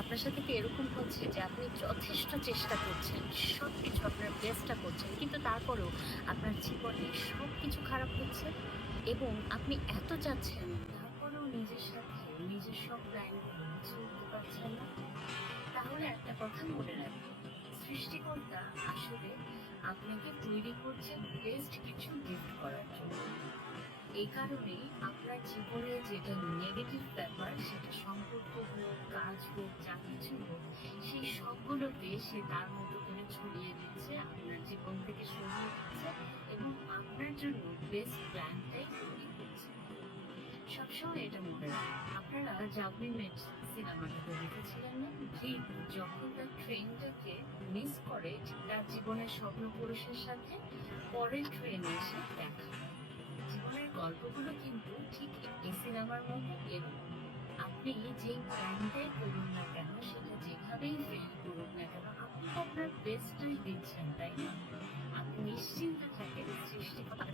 আপনার সাথে কি এরকম হচ্ছে যে আপনি যথেষ্ট চেষ্টা করছেন, সবকিছু আপনার বেস্টটা করছেন, কিন্তু তারপরেও আপনার জীবনে সবকিছু খারাপ হচ্ছে এবং আপনি এত চাচ্ছেন, তারপরেও নিজের সাথে নিজের সব প্ল্যানগুলো চলতে পারছেন না? তাহলে একটা কথা মনে রাখবেন, সৃষ্টিকর্তা আসলে আপনাকে তৈরি করছেন বেস্ট কিছু গিফট করার জন্য। এই কারণেই আপনার জীবনে যেটা নেগেটিভ ব্যাপার, সেটা সম্পর্ক হোক, কাজ হোক, যা কিছু হোক, সেই সবগুলোকে সে তার মতো করে ছড়িয়ে দিচ্ছে, আপনার জীবন থেকে সরিয়ে দিচ্ছে এবং আপনার জন্য বেস্ট প্ল্যানটাই তৈরি করছে। সবসময় এটা মনে রাখবেন। আপনারা জাভনি মেট সিনেমাটাতে দেখেছিলেন না? ঠিক যখন তার ট্রেনটাকে মিস করে, ঠিক তার জীবনের স্বপ্ন পুরুষের সাথে পরের ট্রেনে এসে দেখা হয়। জীবনের গল্পগুলো কিন্তু ঠিক এই সিনেমার মতো এরকম। আপনি যেই প্ল্যানটাই করুন না কেন, সেটা যেভাবেই ফেল করুন না কেন, আপনি তো আপনার বেস্টটাই দিচ্ছেন, তাই না? আপনি নিশ্চিন্তে থাকেন, সৃষ্টিকর্তা